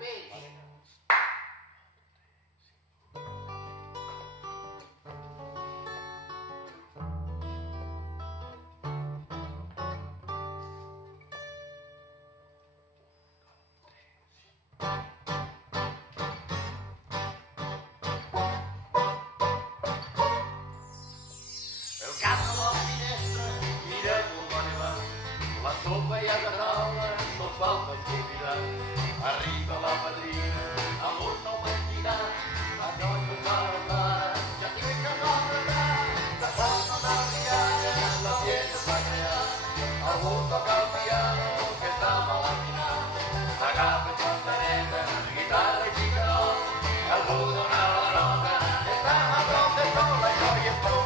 peix. Sopa i a la taula no falta convidat. Arriba la padrina amb un nou mentinat. La noia fa la mare, ja té que no regar. La dona de rialla, la fiesta s'ha creat. Algú toca el piano que està mal afinat. Agafa pandereta, guitarra i cigarró. Algú dona la nota, està a prop de tot, la joia és tu.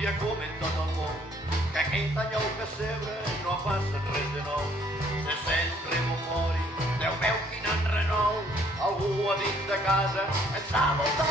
Ja com tot el món, que aquest any al pessebre no ha passat res de nou. Se sent un remomori, Déu meu quin enrenou, algú a dins de casa ens ha voltat